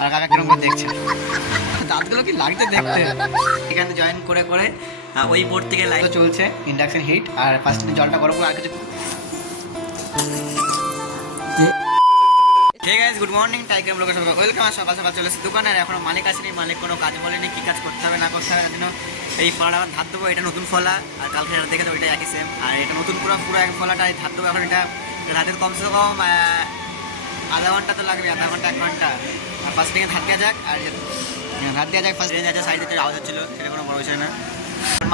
আর কাকা কিরকম করে দেখছে, দাঁতগুলো কি লাগছে দেখতে। এখানে জয়েন করে করে ওই বোর্ড থেকে লাইট চলছে, ইন্ডাকশন হিট। আর ফার্স্টে জলটা গরম করে আর কিছু। Hey guys, good morning. Tiger ব্লগে সবাই ওয়েলকাম। সকাল সকাল চলে এসেছি দোকানে, আর এখনো মালিক আসেনি। মালিক কোনো কাজ বলেনি, কী কাজ করতে হবে না করতে হবে। তার জন্য এই ফলাটা আমার ধার দেবো। এটা নতুন ফলা, আর কালকে এটা দেখে দেবো, এটা একই সেম। আর এটা নতুন পুরো এক ফলাটা ধার দেবো। এখন এটা রাতের কমসে কম আধা ঘন্টা তো লাগবে, আধা ঘন্টা 1 ঘন্টা। আর ফার্স্ট থেকে ধার দেওয়া যাক, আর ধার দেওয়া যাক। ফার্স্ট রেঞ্জ আছে, সাইডে একটা আওয়াজ হচ্ছিলো, সেটা কোনো বড় বিষয় না।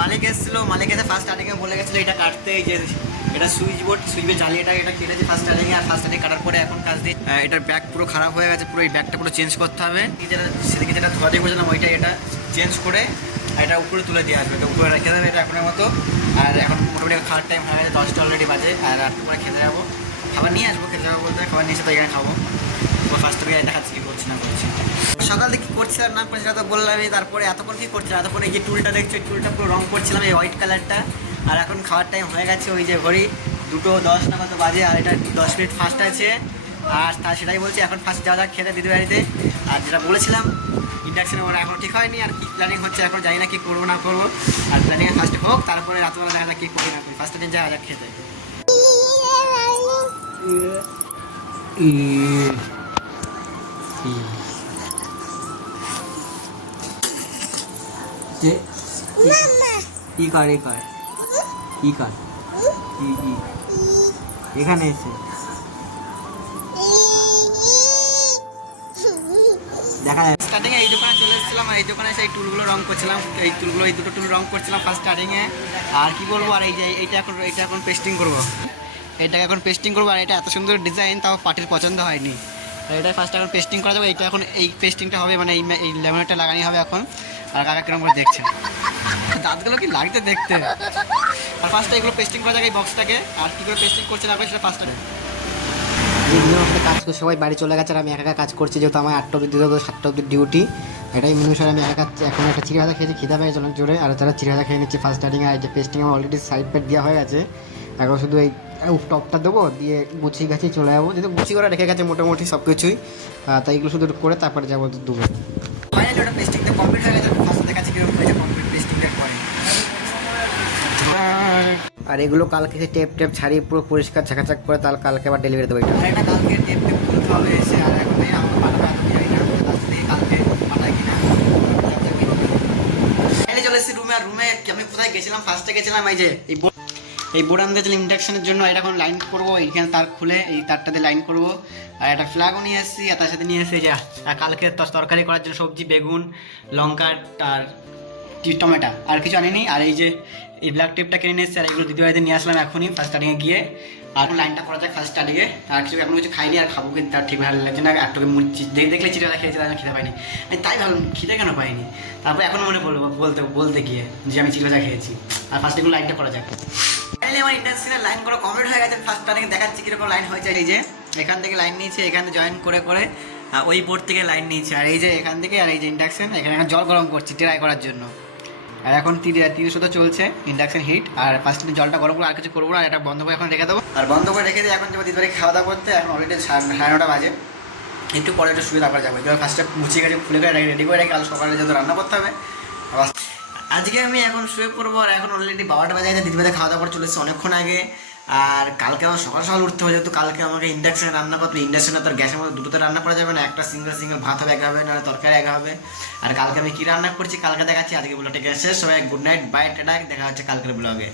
মালিক এসেছিলো, মালিক এসে ফার্স্ট স্টার্টিংয়ে বলে গেছিলো এটা কাটতে, এই যে এটা সুইচের জ্বালিয়ে এটা কেটেছে ফার্স্ট স্টার্টিংয়ে। আর ফার্স্ট স্টার্টিং কাটার পরে এখন কাজ দিয়ে এটার ব্যাগ পুরো খারাপ হয়ে গেছে, পুরো এই ব্যাগটা পুরো চেঞ্জ করতে হবে। সেদিকে যেটা ধোয়া দিয়ে বলছিলাম ওইটা, এটা চেঞ্জ করে এটা উপরে তুলে দিয়ে আসবে, তো উপরে রেখে দেবে এটা এখনের মতো। আর এখন মোটামুটি খাওয়ার টাইম হয়ে গেছে, 10টা অলরেডি বাজে। আর একটু পরে খেতে যাবো, খাবার নিয়ে আসবো। খেতে যাবো বলতে খাবার নিয়ে এসে তো এখানে খাবো। তো ফার্স্ট থেকে দেখাচ্ছি কী করছি না করছি। সকাল থেকে কী করছি আর না করছি সেটা তো বললামই। তারপরে এতক্ষণ কী করছিলাম, এতক্ষণ এই যে টুলটা দেখছি, ওই টুলটা পুরো রং করছিলাম, এই হোয়াইট কালারটা। আর এখন খাওয়ার টাইম হয়ে গেছে, ওই যে ঘড়ি 2:10 না কত বাজে, আর এটা 10 মিনিট ফার্স্ট আছে। আর সেটাই বলছি, এখন ফার্স্ট যাওয়া যাক খেতে দিদি বাড়িতে। আর যেটা বলেছিলাম ইন্ডাকশানে ওরা এখন ঠিক হয়নি, আর কী প্ল্যানিং হচ্ছে এখন জানি না, কী করবো না করবো। আর প্ল্যানিং ফার্স্ট হোক, তারপরে রাত্রেবেলা দেখা যাক কী করি না করি। ফার্স্ট দিন যাওয়া যাক খেতে। কি কর কি কর এখানে এসে দেখা যায়। স্টার্টিংয়ে এই দোকানে চলে এসেছিলাম, আর এই দোকানে এসে এই টুলগুলো রং করছিলাম, এই দুটো টুল রং করছিলাম ফার্স্ট স্টার্টিংয়ে। আর কি বলবো, আর এই যে এটা এখন পেস্টিং করবো, এটাকে এখন পেস্টিং করবো। আর এটা এত সুন্দর ডিজাইন, তাও পার্টির পছন্দ হয়নি। আর এটা ফার্স্ট এখন পেস্টিং করা যাবে। এইটা এখন এই পেস্টিংটা হবে, মানে এই লেমিনেটটা লাগানি হবে এখন। আর কাকা কিরকম করে দেখছে, দাঁতগুলো কি লাগছে দেখতে। আর ফার্স্টে এগুলো পেস্টিং করা যাবে এই বক্সটাকে। আর কী করে পেস্টিং করছে না করে সেটা ফার্স্টে কাজ করে সবাই বাড়ি চলে গেছে, আর আমি একা কাজ করছি, যেহেতু আমার 8টা অবধি দিতে 7টা অবধি ডিউটি। এটাই মিনুসার আমি একা এখন একটা চিড়ে ভাজা খেয়েছি, খিদা পেয়েছে অনেক জোরে। আর তারা চিড়ে ভাজা খেয়ে নিচ্ছে ফার্স্ট স্টার্টিং। আর যে পেস্টিং আমার অলরেডি সাইড প্যাড দেওয়া হয়ে গেছে, এখন শুধু এই টপটা দেবো, দিয়ে গুছিয়ে গাছিয়ে চলে যাবো, যেহেতু গুছিয়ে করে রেখে গেছে মোটামুটি সব কিছুই। তাই এগুলো শুধু করে তারপরে যাবো দুপুরে। ফাইনালি ওটা পেস্টিংটা কমপ্লিট হয়ে গেছে, ফার্স্ট দেখাচ্ছি কীরকম হয়েছে কমপ্লিট পেস্টিংটার পরে। আর এগুলো কালকে টেপ ছাড়িয়ে পুরো পরিষ্কার ঝাঁকাঝাক করে তাহলে কালকে আবার ডেলিভারি দেবো। এটা কালকে টেপ খুলতে হবে এসে, আর এখন আমাকে পাঠাবে, আমি জানি না কালকে পাঠায় কিনা। চলে এসেছি রুমে। আর রুমে আমি কোথায় গেছিলাম, ফার্স্টে গেছিলাম এই বোর্ড আনতে গেছিলাম ইন্ডাকশনের জন্য। এটা এখন লাইন করবো, এইখানে তার খুলে এই তারটাতে লাইন করবো। আর একটা ফ্ল্যাগও নিয়ে এসেছি, আর তার সাথে নিয়ে এসেছি যে কালকে তরকারি করার জন্য সবজি, বেগুন, লঙ্কা আর টমেটো, আর কিছু আনিনি। আর এই যে এই ব্ল্যাক টেপটা কিনে নিয়ে এসেছি, আর এগুলো দিদিবাড়িতে নিয়ে আসলাম এখনই ফার্স্ট স্টার্টিংয়ে গিয়ে। আর লাইনটা করা যায় ফার্স্ট স্টার্টিংয়ে। আর এখন কিছু খাইনি, আর খাবো কিন্তু তার ঠিক ভালো লাগছে না। একটুকে দেখলে চিড়া খেয়েছি, তার খিদে পাইনি। আমি তাই ভাবলাম খিদে কেন পাইনি। তারপর এখন মনে পড়লো বলতে গিয়ে যে আমি চিড়া খেয়েছি। আর ফার্স্ট এগুলো লাইনটা করা যাক। ফাইনালি আমার ইন্ডাস্ট্রিয়াল লাইন করা কমপ্লিট হয়ে গেছে। ফার্স্ট স্টার্টিং দেখাচ্ছি কীরকম লাইন হয়েছে। এই যে এখান থেকে লাইন নিয়েছে, এখানে জয়েন করে করে ওই বোর্ড থেকে লাইন নিয়েছে। আর এই যে এখান থেকে, আর এই যে ইন্ডাকশন, এখানে জল গরম করছি ট্রাই করার জন্য। আর এখন 300 চলছে ইন্ডাকশন হিট। আর ফার্স্ট জলটা গরম করে আর কিছু করবো না, এটা বন্ধ করে এখন রেখে দেবো। আর বন্ধ করে রেখে দিয়ে এখন যাবো দিদিবাড়ি খাওয়া দাওয়া করতে। এখন অলরেডি 9:30 বাজে, একটু পরে একটু শুয়ে তারপরে যাবো। এবার ফার্স্টে মুছিয়ে গেছে, খুলে করে রেডি করে রেখে কাল সকালে যত রান্না করতে হবে। আজকে আমি এখন শুয়ে পড়বো। আর এখন অলরেডি 12টা বাজে গেছে, দিদিবাড়িতে খাওয়া দাওয়া করে চলে এসেছে অনেকক্ষণ আগে। আর কালকে আমার সকাল সকাল উঠতে হবে, যেহেতু কালকে আমাকে ইন্ডাকশনে রান্না করতে। ইন্ডাকশনে তার গ্যাসের মধ্যে দুটোতে রান্না করা যাবে না, একটা সিঙ্গেল ভাত হবে, একা হবে না তরকারি একা হবে। আর কালকে আমি কী রান্না করছি কালকে দেখাচ্ছি। আজকে ব্লগটা শেষ। সবাই গুড নাইট, বাই, টাটা। দেখা হচ্ছে কালকের ব্লগে।